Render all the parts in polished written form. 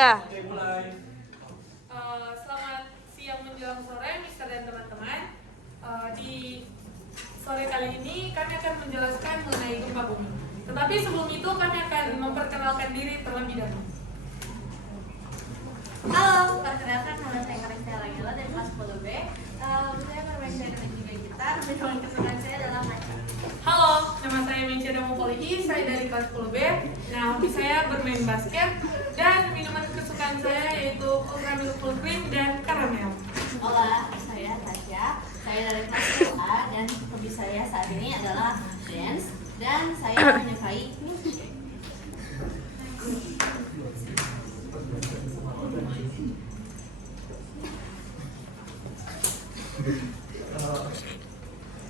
Oke, mulai. Selamat siang menjelang sore, Mister dan teman-teman. Di sore kali ini kami akan menjelaskan mengenai gempa bumi. Tetapi sebelum itu kami akan memperkenalkan diri terlebih dahulu. Halo, perkenalkan nama saya Karistia Langela dari kelas 10B. Saya bermain piano dan juga gitar. Minuman kesukaan saya adalah matcha. Halo, nama saya Mencia Damopolihi, saya dari kelas 10B. Nah, hobi saya bermain basket dan minuman kesukaan saya yaitu Ultra Milk Full Cream dan karamel. Hola, saya Tasya. Saya dari kelas 10A dan hobi saya saat ini adalah dance dan saya menyukai musik.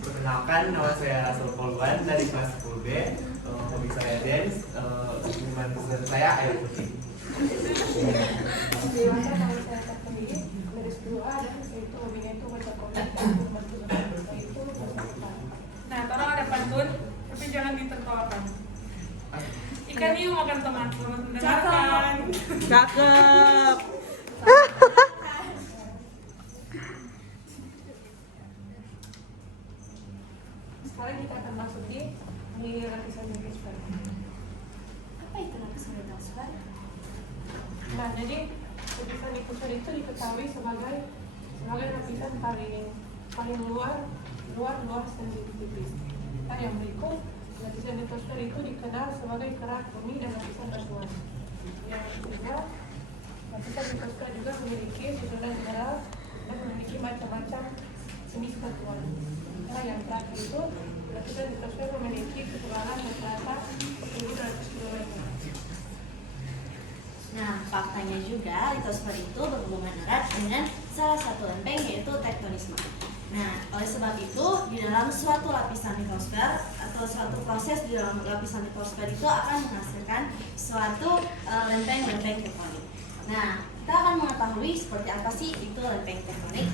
Perkenalkan, nama saya Rasul Poluan dari kelas 10B. Hobi saya dance, minuman kesukaan saya air putih. Dewasa nama saya Terpilih dari 10A dan itu hobinya itu baca komik dan membantu mereka itu bersahabat. Nah, tolong ada pantun, tapi jangan ditertawakan. Ikan hiu makan tomat, selamat mendengarkan. Cakep. Sekarang kita akan masuk di mengilir lapisan transfer. Apa itu lapisan transfer? Nah, jadi lapisan diffuser itu diketahui sebagai lapisan paling luar dan tipis. Nah, yang berikut lapisan litosfer itu dikenal sebagai kerak bumi dan lapisan batuan. Yang ketiga, lapisan litosfer juga memiliki susunan mineral dan memiliki macam-macam jenis batuan. Nah, yang terakhir itu lapisan litosfer memiliki ketebalan rata-rata 1.200 km. Nah, faktanya juga litosfer itu berhubungan erat dengan salah satu lempeng yaitu tektonisme. Nah, oleh sebab itu di dalam suatu lapisan litosfer atau suatu proses di dalam lapisan litosfer itu akan menghasilkan suatu lempeng-lempeng tektonik. Nah, kita akan mengetahui seperti apa sih itu lempeng tektonik.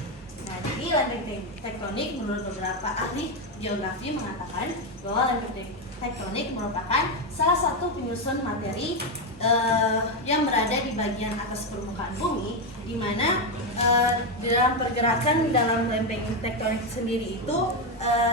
Nah, jadi lempeng tektonik menurut beberapa ahli geografi mengatakan bahwa lempeng tektonik merupakan salah satu penyusun materi yang berada di bagian atas permukaan bumi, di mana di dalam pergerakan dalam lempeng tektonik sendiri itu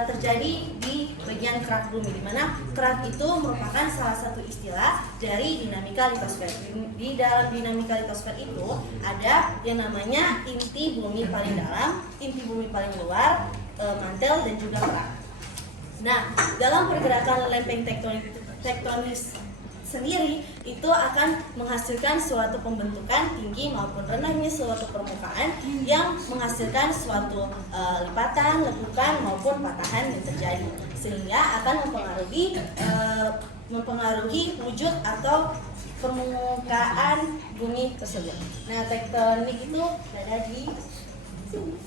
terjadi di bagian kerak bumi, di mana kerak itu merupakan salah satu istilah dari dinamika litosfer. Di dalam dinamika litosfer itu ada yang namanya inti bumi paling dalam, inti bumi paling luar, mantel dan juga kerak. Nah, dalam pergerakan lempeng tektonis sendiri itu akan menghasilkan suatu pembentukan tinggi maupun rendahnya suatu permukaan yang menghasilkan suatu lipatan, lekukan maupun patahan yang terjadi, sehingga akan mempengaruhi wujud atau permukaan bumi tersebut. Nah, tektonik itu ada di sini.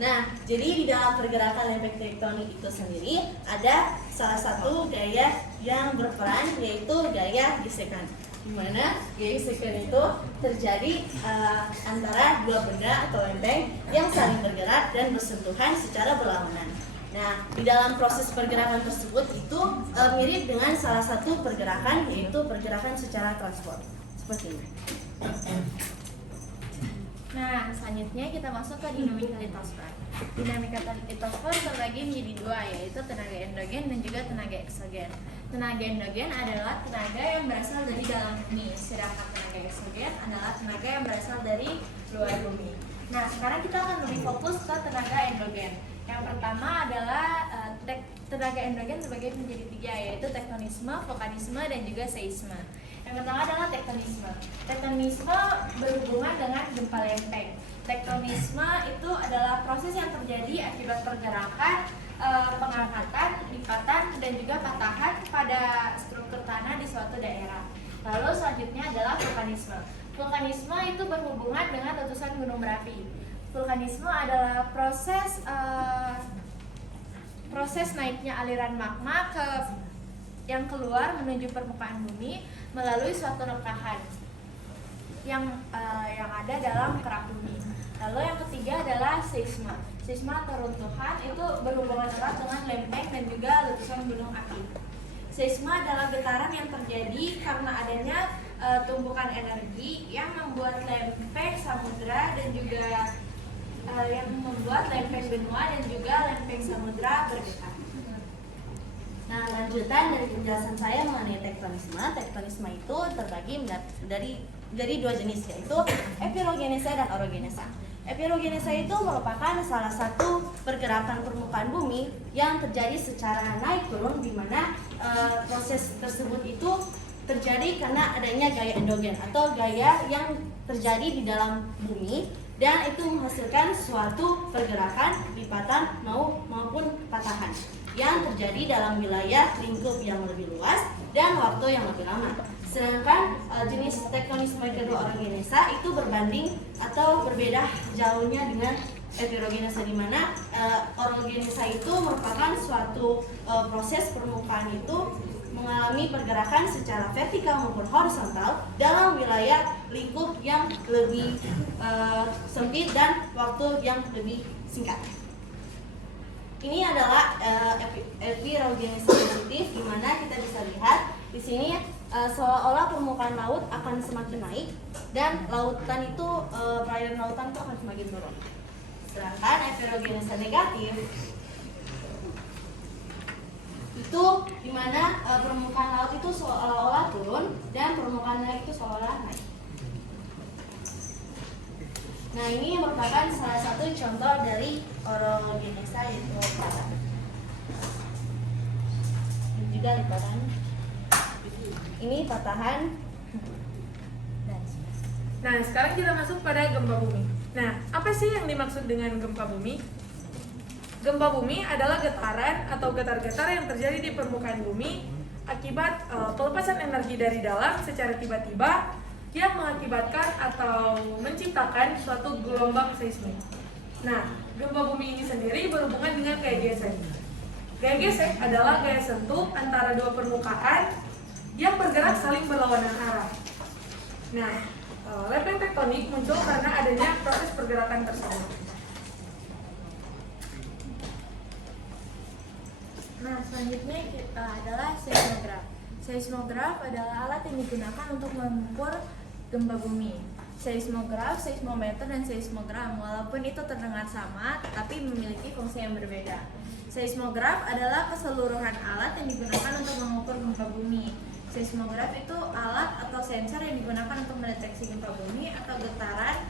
Nah, jadi di dalam pergerakan lempeng tektonik itu sendiri ada salah satu gaya yang berperan yaitu gaya gesekan. Di mana gaya gesekan itu terjadi antara dua benda atau lempeng yang saling bergerak dan bersentuhan secara berlawanan. Nah, di dalam proses pergerakan tersebut itu mirip dengan salah satu pergerakan yaitu pergerakan secara transport. Seperti ini. Nah, selanjutnya kita masuk ke dinamika litosfer. Dinamika litosfer terbagi menjadi dua, yaitu tenaga endogen dan juga tenaga eksogen. Tenaga endogen adalah tenaga yang berasal dari dalam bumi, sedangkan tenaga eksogen adalah tenaga yang berasal dari luar bumi. Nah, sekarang kita akan lebih fokus ke tenaga endogen. Yang pertama adalah tenaga endogen terbagi menjadi tiga, yaitu tektonisme, vulkanisme, dan juga seisme. Yang pertama adalah tektonisme. Tektonisme berhubungan dengan gempa lempeng. Tektonisme itu adalah proses yang terjadi akibat pergerakan, pengangkatan, lipatan, dan juga patahan pada struktur tanah di suatu daerah. Lalu selanjutnya adalah vulkanisme. Vulkanisme itu berhubungan dengan letusan gunung berapi. Vulkanisme adalah proses naiknya aliran magma yang keluar menuju permukaan bumi melalui suatu rekahan yang ada dalam kerak bumi. Lalu yang ketiga adalah seisme. Seisme atau runtuhan itu berhubungan erat dengan lempeng dan juga letusan gunung api. Seisme adalah getaran yang terjadi karena adanya tumpukan energi yang membuat lempeng samudra dan juga yang membuat lempeng benua dan juga lempeng samudra bergetar. Nah, lanjutan dari penjelasan saya mengenai tektonisme. Tektonisme itu terbagi dari dua jenis, yaitu epirogenesa dan orogenesa. Epirogenesa itu merupakan salah satu pergerakan permukaan bumi yang terjadi secara naik turun, di mana proses tersebut itu terjadi karena adanya gaya endogen atau gaya yang terjadi di dalam bumi, dan itu menghasilkan suatu pergerakan lipatan maupun patahan yang terjadi dalam wilayah lingkup yang lebih luas dan waktu yang lebih lama. Sedangkan jenis tektonisme kedua orogenesa itu berbanding atau berbeda jauhnya dengan epirogenesa, di mana orogenesa itu merupakan suatu proses permukaan itu mengalami pergerakan secara vertikal maupun horizontal dalam wilayah lingkup yang lebih sempit dan waktu yang lebih singkat. Ini adalah epirogenesa positif, di mana kita bisa lihat di sini seolah-olah permukaan laut akan semakin naik dan lautan itu perairan lautan itu akan semakin turun. Sedangkan epirogenesa negatif itu di mana permukaan laut itu seolah-olah turun dan permukaan laut itu seolah-olah naik. Nah, ini merupakan salah satu contoh dari orogenesa, yaitu patahan. Ini juga lipatan. Ini patahan. Nah, sekarang kita masuk pada gempa bumi. Nah, apa sih yang dimaksud dengan gempa bumi? Gempa bumi adalah getaran atau getar-getar yang terjadi di permukaan bumi akibat pelepasan energi dari dalam secara tiba-tiba yang mengakibatkan atau menciptakan suatu gelombang seismik. Nah, gempa bumi ini sendiri berhubungan dengan gaya gesek. Gaya gesek adalah gaya sentuh antara dua permukaan yang bergerak saling berlawanan arah. Nah, lempeng tektonik muncul karena adanya proses pergerakan tersebut. Nah, selanjutnya adalah seismograf. Seismograf adalah alat yang digunakan untuk mengukur gempa bumi. Seismograf, seismometer, dan seismogram walaupun itu terdengar sama, tapi memiliki fungsi yang berbeda. Seismograf adalah keseluruhan alat yang digunakan untuk mengukur gempa bumi. Seismograf itu alat atau sensor yang digunakan untuk mendeteksi gempa bumi atau getaran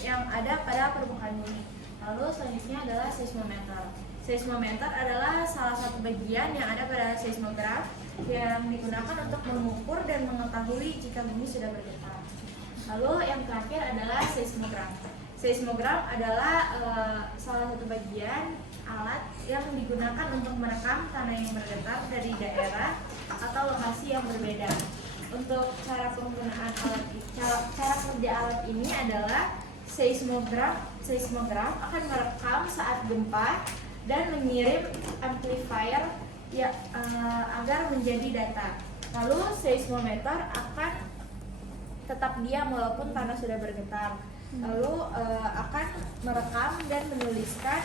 yang ada pada permukaan bumi. Lalu selanjutnya adalah seismometer. Seismometer adalah salah satu bagian yang ada pada seismograf yang digunakan untuk mengukur dan mengetahui jika bumi sudah bergetar. Lalu yang terakhir adalah seismogram. Seismogram adalah salah satu bagian alat yang digunakan untuk merekam tanah yang bergetar dari daerah atau lokasi yang berbeda. Untuk cara penggunaan cara kerja alat ini adalah seismogram akan merekam saat gempa dan mengirim amplifier agar menjadi data. Lalu seismometer akan tetap diam walaupun tanah sudah bergetar. Lalu akan merekam dan menuliskan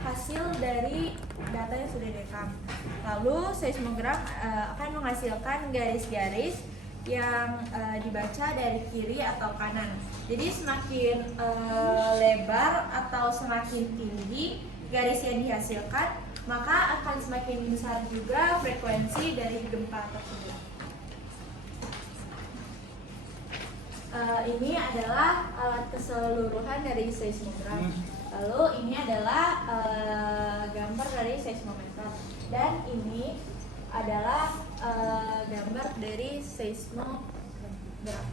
hasil dari data yang sudah direkam. Lalu seismogram akan menghasilkan garis-garis yang dibaca dari kiri atau kanan. Jadi semakin lebar atau semakin tinggi garis yang dihasilkan, maka akan semakin besar juga frekuensi dari gempa tersebut. Ini adalah alat keseluruhan dari seismogram. Lalu ini adalah gambar dari seismometer, dan ini adalah gambar dari seismograf.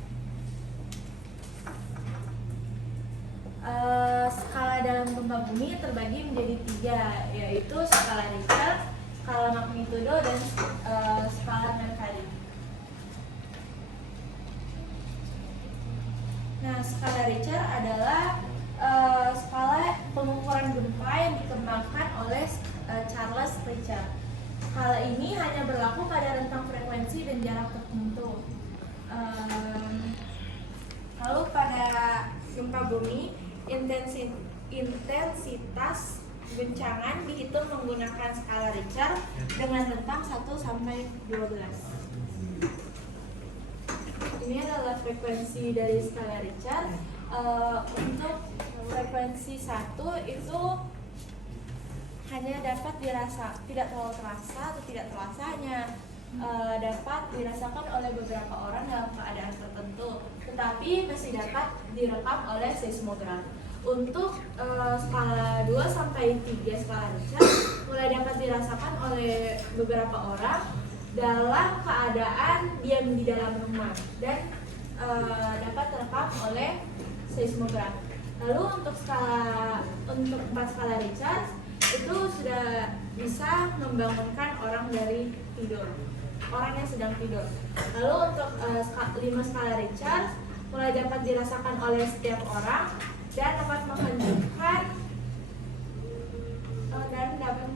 Skala dalam gempa bumi terbagi menjadi 3, yaitu skala Richter, skala magnitudo, dan skala Mercalli. Nah, skala Richter adalah skala pengukuran gempa yang dikembangkan oleh Charles Richter. Skala ini hanya berlaku pada rentang frekuensi dan jarak tertentu. Lalu pada gempa bumi, intensitas guncangan dihitung menggunakan skala Richter dengan rentang 1 sampai 12. Ini adalah frekuensi dari skala Richter. Untuk frekuensi 1 itu hanya dapat dirasa, tidak terlalu terasa atau tidak terasa, hanya dapat dirasakan oleh beberapa orang dalam keadaan tertentu, tetapi masih dapat direkam oleh seismograf. Untuk skala 2 sampai 3 skala Richter mulai dapat dirasakan oleh beberapa orang dalam keadaan diam di dalam rumah dan dapat terekam oleh seismograf. Lalu untuk 4 skala Richter itu sudah bisa membangunkan orang dari tidur, orang yang sedang tidur. Lalu untuk 5 skala Richter mulai dapat dirasakan oleh setiap orang dan dapat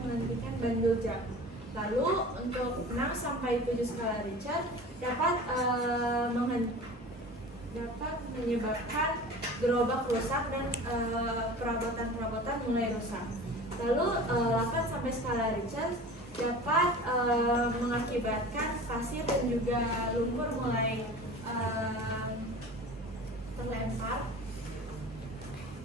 menghentikan bandul jam. Lalu untuk 6 sampai 7 skala Richter dapat menyebabkan gerobak rusak dan perabotan mulai rusak. Lalu 8 sampai skala Richter dapat mengakibatkan pasir dan juga lumpur mulai terlempar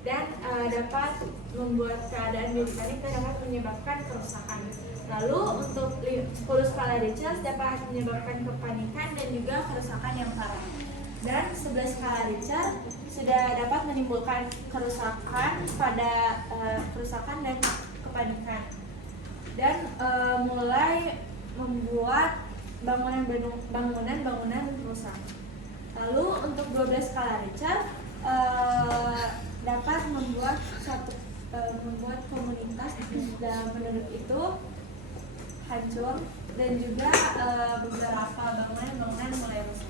dan dapat membuat keadaan medikanik dan dapat menyebabkan kerusakan. Lalu untuk 10 skala Richter dapat menyebabkan kepanikan dan juga kerusakan yang parah. Dan 11 skala Richter sudah dapat menimbulkan kerusakan dan kepanikan dan mulai membuat bangunan rusak. Lalu untuk 12 skala Richter dapat membuat komunitas dalam penduduk itu hancur dan juga beberapa bangunan mulai rusak.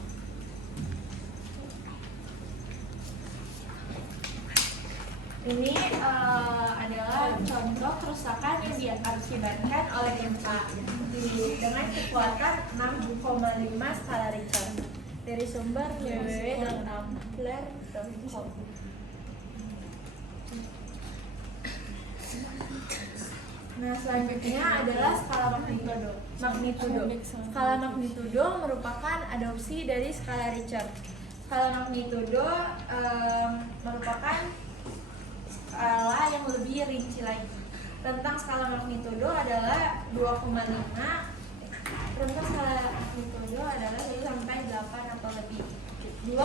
Ini adalah contoh kerusakan yang diakibatkan oleh gempa dengan kekuatan 6,5 skala Richter dari sumber www.ampler.com. Nah, selanjutnya adalah skala magnitudo. Skala magnitudo merupakan adopsi dari skala Richter. Skala magnitudo merupakan skala yang lebih rinci lagi. Rentang skala magnitudo adalah 2,5. Rentang skala magnitudo adalah 1 sampai 8 atau lebih. 2,5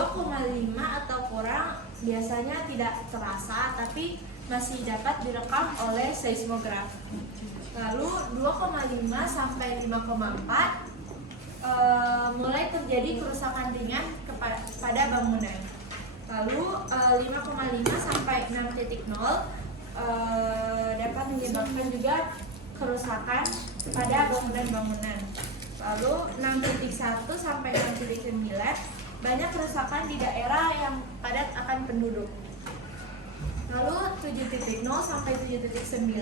atau kurang biasanya tidak terasa tapi masih dapat direkam oleh seismograf. Lalu 2,5 sampai 5,4 mulai terjadi kerusakan ringan pada bangunan. Lalu 5,5 sampai 6,0 dapat menyebabkan juga kerusakan pada bangunan-bangunan. Lalu 6,1 sampai 6,9 banyak kerusakan di daerah yang padat akan penduduk. Lalu 7,0 sampai 7,9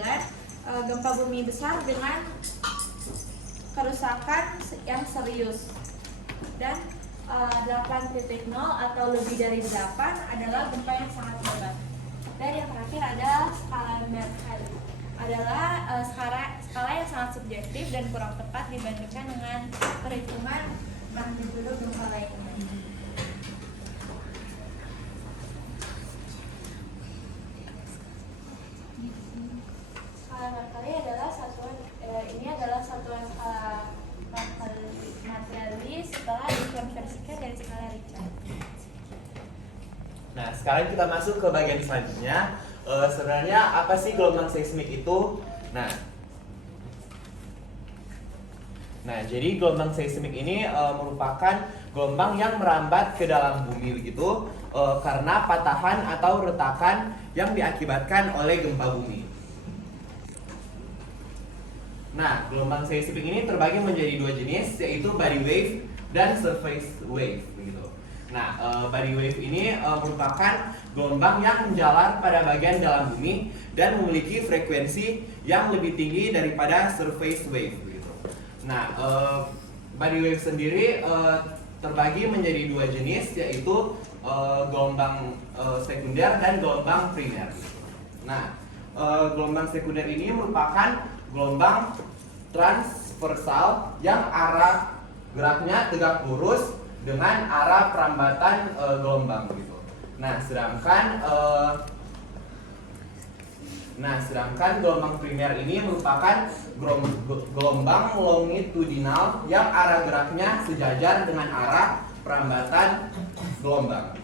gempa bumi besar dengan kerusakan yang serius. Dan 8,0 atau lebih dari 8 adalah gempa yang sangat hebat. Dan yang terakhir adalah skala Mercalli, adalah skala yang sangat subjektif dan kurang tepat dibandingkan dengan perhitungan magnitudo gempa lainnya. Skala Mercalli adalah satuan skala Mercalli setelah dikonversikan dari skala Richter. Nah, sekarang kita masuk ke bagian selanjutnya. Sebenarnya apa sih gelombang seismik itu? Nah, jadi gelombang seismik ini merupakan gelombang yang merambat ke dalam bumi begitu karena patahan atau retakan yang diakibatkan oleh gempa bumi. Nah, gelombang seismik ini terbagi menjadi 2 jenis, yaitu body wave dan surface wave begitu. Nah, body wave ini merupakan gelombang yang menjalar pada bagian dalam bumi dan memiliki frekuensi yang lebih tinggi daripada surface wave begitu. Nah, body wave sendiri terbagi menjadi 2 jenis, yaitu gelombang sekunder dan gelombang primer. Nah, gelombang sekunder ini merupakan gelombang transversal yang arah geraknya tegak lurus dengan arah perambatan gelombang gitu. Nah, sedangkan gelombang primer ini merupakan gelombang longitudinal yang arah geraknya sejajar dengan arah perambatan gelombang.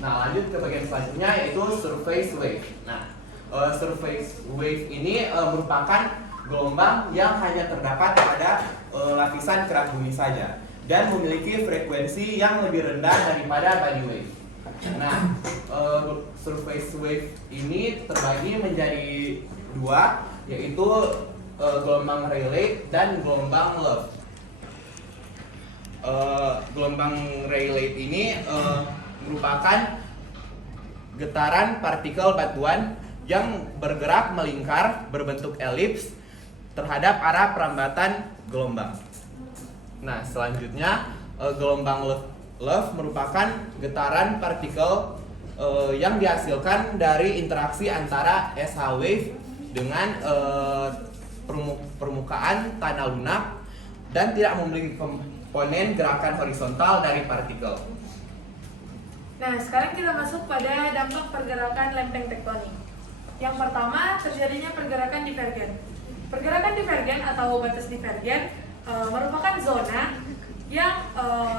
Nah, lanjut ke bagian selanjutnya yaitu surface wave. Nah, surface wave ini merupakan gelombang yang hanya terdapat pada lapisan kerak bumi saja dan memiliki frekuensi yang lebih rendah daripada body wave. Nah, surface wave ini terbagi menjadi dua, yaitu gelombang Rayleigh dan gelombang Love. Gelombang Rayleigh ini merupakan getaran partikel batuan yang bergerak melingkar berbentuk elips terhadap arah perambatan gelombang. Nah, selanjutnya gelombang Love merupakan getaran partikel yang dihasilkan dari interaksi antara SH wave dengan permukaan tanah lunak dan tidak memiliki komponen gerakan horizontal dari partikel. Nah, sekarang kita masuk pada dampak pergerakan lempeng tektonik. Yang pertama, terjadinya pergerakan divergen. Pergerakan divergen atau batas divergen merupakan zona yang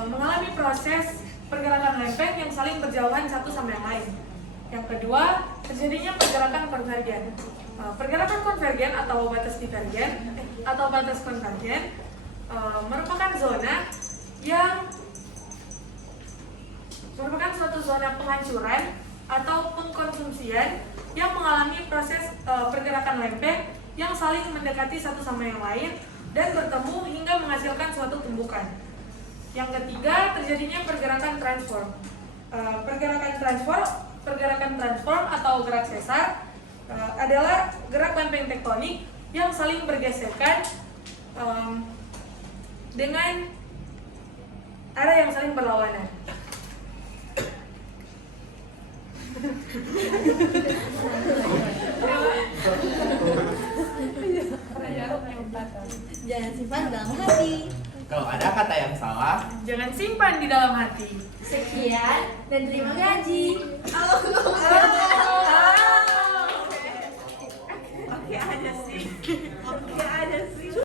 mengalami proses pergerakan lempeng yang saling berjauhan satu sama yang lain. Yang kedua, terjadinya pergerakan konvergen. Pergerakan konvergen atau batas divergen atau batas konvergen merupakan zona yang merupakan suatu zona penghancuran atau pengkonsumsian yang mengalami proses pergerakan lempeng yang saling mendekati satu sama yang lain dan bertemu hingga menghasilkan suatu tumbukan. Yang ketiga, terjadinya pergerakan transform. Pergerakan transform atau gerak sesar adalah gerak lempeng tektonik yang saling bergeserkan dengan arah yang saling berlawanan. Jangan simpan dalam hati. Kalau ada kata yang salah, Jangan simpan di dalam hati. Sekian dan terima gaji. Oh.